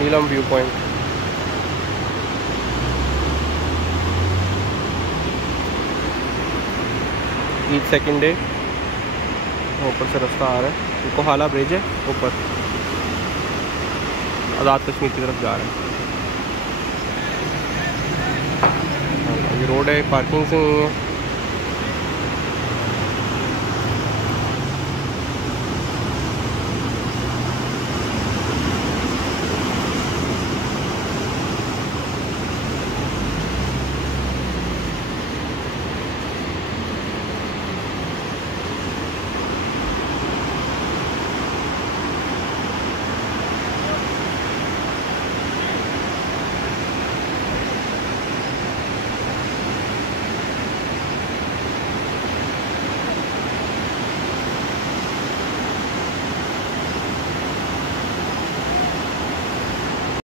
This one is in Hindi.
नीलम view point. Eid second day. ऊपर से रास्ता आ रहा है, कोहाला ब्रिज है ऊपर, आज़ाद कश्मीर की तरफ जा रहा है। ये रोड है, पार्किंग से नहीं है।